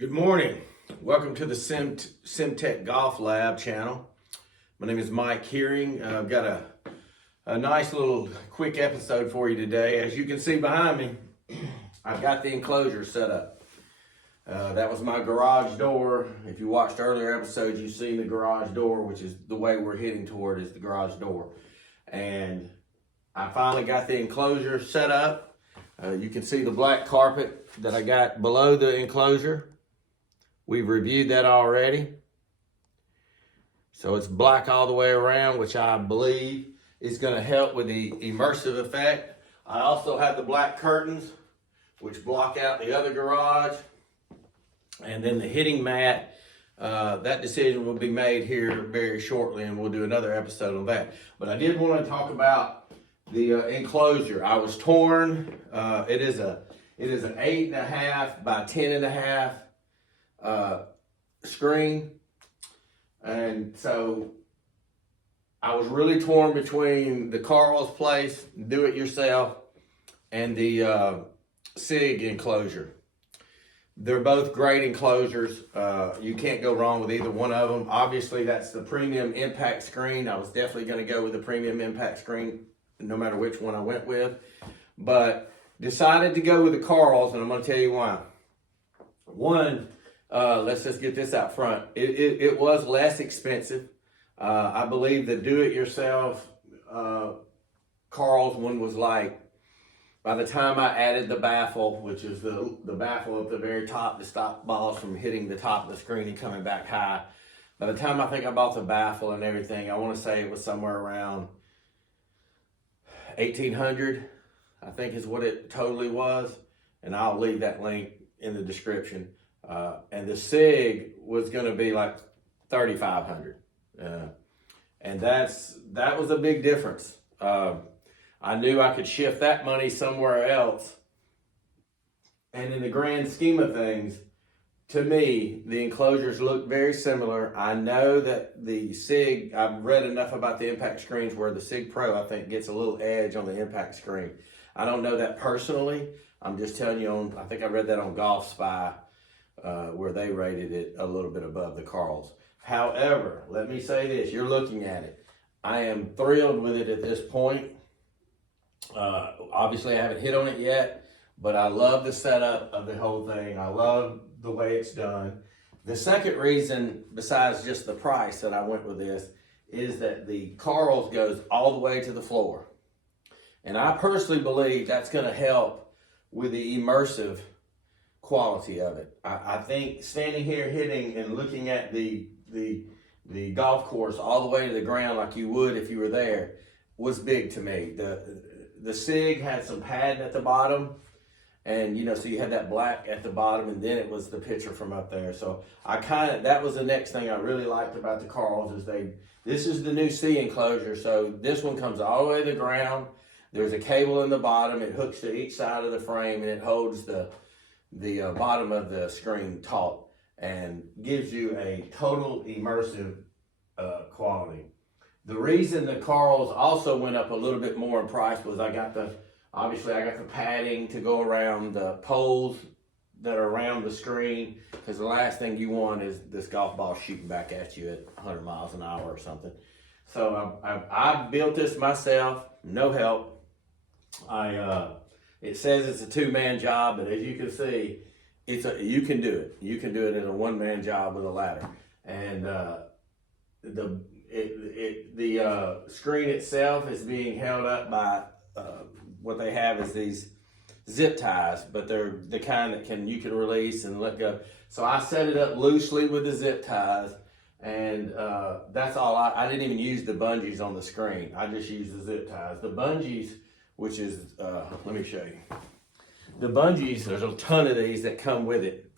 Good morning. Welcome to the SimTech Golf Lab channel. My name is Mike Hearing. I've got a nice little quick episode for you today. As you can see behind me, I've got the enclosure set up. That was my garage door. If you watched earlier episodes, you've seen the garage door, which is the way we're heading toward is the garage door. And I finally got the enclosure set up. You can see the black carpet that I got below the enclosure. We've reviewed that already. So it's black all the way around, which I believe is going to help with the immersive effect. I also have the black curtains, which block out the other garage. And then the hitting mat, that decision will be made here very shortly, and we'll do another episode on that. But I did want to talk about the enclosure. I was torn. It is an 8.5 by 10.5 screen, and so I was really torn between the Carl's Place do-it-yourself and the C Enclosure. They're both great enclosures. You can't go wrong with either one of them. Obviously, that's the premium impact screen. I was definitely going to go with the premium impact screen no matter which one I went with, but decided to go with the Carl's, and I'm going to tell you why. One, let's just get this out front. It was less expensive. I believe the do-it-yourself Carl's one was like, by the time I added the baffle, which is the baffle at the very top to stop balls from hitting the top of the screen and coming back high, by the time I think I bought the baffle and everything, I want to say it was somewhere around $1,800, I think is what it totally was. And I'll leave that link in the description. And the SIG was going to be like $3,500, and that was a big difference. I knew I could shift that money somewhere else, and in the grand scheme of things, to me, the enclosures look very similar. I know that the SIG, I've read enough about the impact screens where the SIG Pro, I think, gets a little edge on the impact screen. I don't know that personally. I'm just telling you I think I read that on Golf Spy, where they rated it a little bit above the Carl's. However, let me say this, you're looking at it. I am thrilled with it at this point. Obviously, I haven't hit on it yet, but I love the setup of the whole thing. I love the way it's done. The second reason, besides just the price that I went with this, is that the Carl's goes all the way to the floor. And I personally believe that's going to help with the immersive quality of it. I think standing here hitting and looking at the golf course all the way to the ground like you would if you were there was big to me. The SIG had some padding at the bottom, and so you had that black at the bottom, and then it was the picture from up there. So that was the next thing I really liked about the Carl's is this is the new C Enclosure. So this one comes all the way to the ground. There's a cable in the bottom. It hooks to each side of the frame, and it holds the bottom of the screen taut and gives you a total immersive quality. The reason the Carl's also went up a little bit more in price was I got the padding to go around the poles that are around the screen, because the last thing you want is this golf ball shooting back at you at 100 miles an hour or something. So I built this myself, no help. It says it's a two-man job, but as you can see, you can do it. You can do it in a one-man job with a ladder. And the screen itself is being held up by what they have is these zip ties, but they're the kind that you can release and let go. So I set it up loosely with the zip ties, and that's all. I didn't even use the bungees on the screen. I just used the zip ties. The bungees, which is, let me show you. The bungees, there's a ton of these that come with it.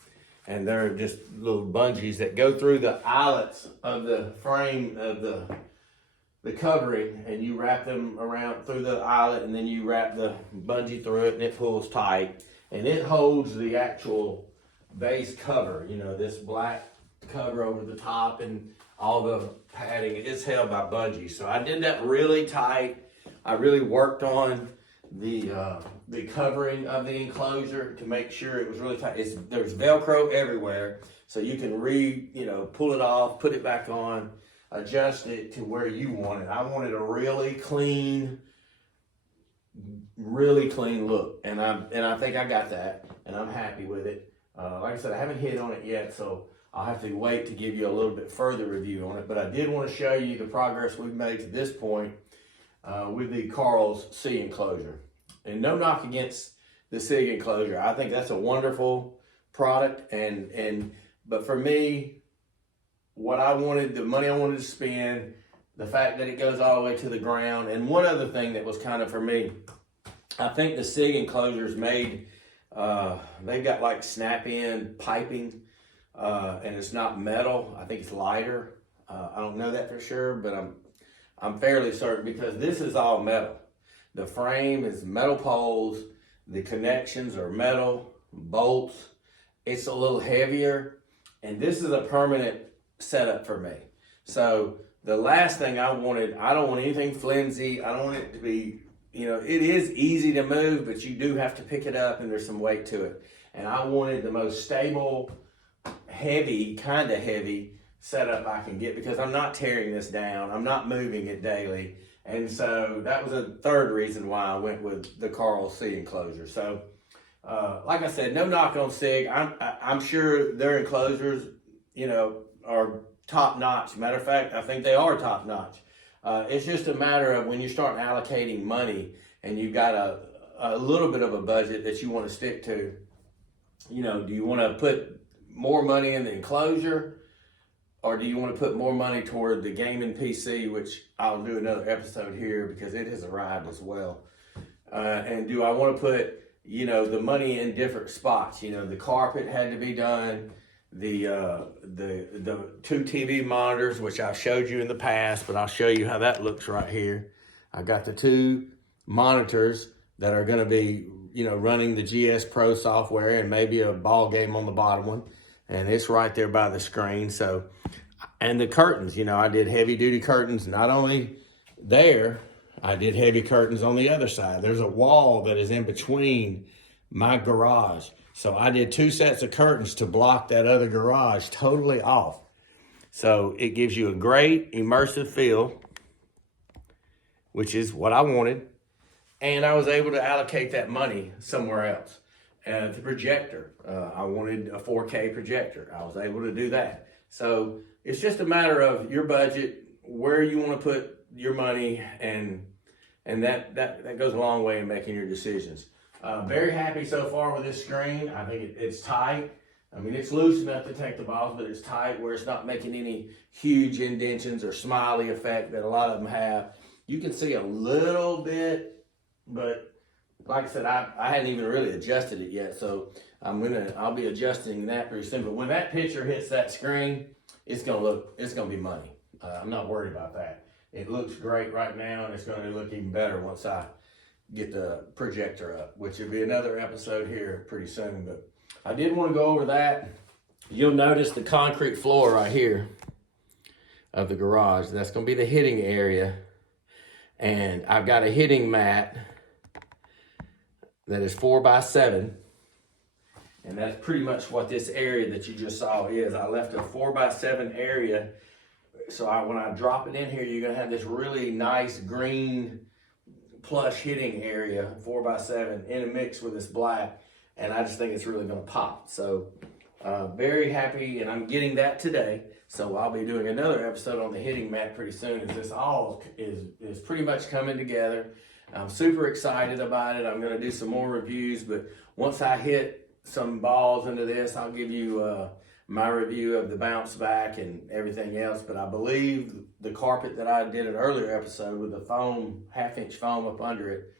And they're just little bungees that go through the eyelets of the frame of the covering, and you wrap them around through the eyelet, and then you wrap the bungee through it, and it pulls tight. And it holds the actual base cover, this black cover over the top and all the padding. It's held by bungees. So I did that really tight. I really worked on the covering of the enclosure to make sure it was really tight. There's Velcro everywhere, so you can pull it off, put it back on, adjust it to where you want it. I wanted a really clean look, and I think I got that, and I'm happy with it. Like I said, I haven't hit on it yet, so I'll have to wait to give you a little bit further review on it. But I did want to show you the progress we've made to this point with the Carl's C Enclosure. And no knock against the C Enclosure. I think that's a wonderful product, but for me, what I wanted, the money I wanted to spend, the fact that it goes all the way to the ground, and one other thing that was kind of for me, I think the C Enclosure is made, they've got like snap-in piping, and it's not metal. I think it's lighter. I don't know that for sure, but I'm fairly certain because this is all metal. The frame is metal poles. The connections are metal bolts. It's a little heavier, and this is a permanent setup for me. So the last thing I don't want anything flimsy. I don't want it to be, it is easy to move, but you do have to pick it up and there's some weight to it. And I wanted the most stable, kind of heavy setup I can get because I'm not tearing this down. I'm not moving it daily. And so that was a third reason why I went with the Carl's C Enclosure. So like I said, no knock on SIG. I'm sure their enclosures, are top notch. Matter of fact, I think they are top notch. It's just a matter of when you start allocating money and you've got a little bit of a budget that you want to stick to. Do you want to put more money in the enclosure, or do you want to put more money toward the gaming PC, which I'll do another episode here because it has arrived as well. And do I want to put, the money in different spots? The carpet had to be done. The two TV monitors, which I've showed you in the past, but I'll show you how that looks right here. I got the two monitors that are going to be, running the GS Pro software and maybe a ball game on the bottom one. And it's right there by the screen. So, and the curtains, I did heavy duty curtains, not only there, I did heavy curtains on the other side. There's a wall that is in between my garage. So I did 2 sets of curtains to block that other garage totally off. So it gives you a great immersive feel, which is what I wanted. And I was able to allocate that money somewhere else. The projector, I wanted a 4K projector. I was able to do that. So it's just a matter of your budget, where you want to put your money, and that goes a long way in making your decisions. Very happy so far with this screen. I think it's tight. I mean, it's loose enough to take the balls, but it's tight where it's not making any huge indentions or smiley effect that a lot of them have. You can see a little bit, but like I said, I hadn't even really adjusted it yet, so I'll be adjusting that pretty soon. But when that picture hits that screen, it's gonna be money. I'm not worried about that. It looks great right now, and it's gonna look even better once I get the projector up, which will be another episode here pretty soon. But I did want to go over that. You'll notice the concrete floor right here of the garage. That's gonna be the hitting area, and I've got a hitting mat that is 4x7, and that's pretty much what this area that you just saw is. I left a 4x7 area, so when I drop it in here, you're gonna have this really nice green plush hitting area, 4x7, in a mix with this black, and I just think it's really gonna pop. So very happy, and I'm getting that today. So I'll be doing another episode on the hitting mat pretty soon, as this all is pretty much coming together. I'm super excited about it. I'm going to do some more reviews, but once I hit some balls into this, I'll give you my review of the bounce back and everything else. But I believe the carpet that I did an earlier episode with the foam, 1/2-inch foam up under it,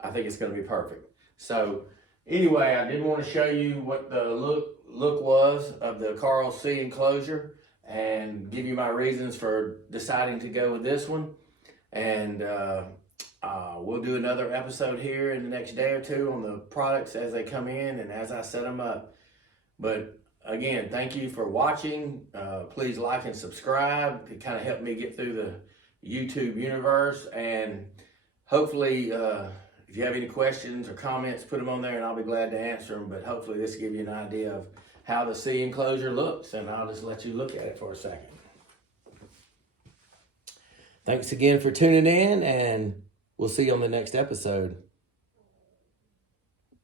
I think it's going to be perfect. So anyway, I did want to show you what the look was of the Carl's C Enclosure and give you my reasons for deciding to go with this one. And we'll do another episode here in the next day or two on the products as they come in and as I set them up. But again, thank you for watching. Please like and subscribe to kind of help me get through the YouTube universe, and hopefully If you have any questions or comments, put them on there and I'll be glad to answer them. But hopefully this will give you an idea of how the C enclosure looks, and I'll just let you look at it for a second. Thanks again for tuning in, and we'll see you on the next episode.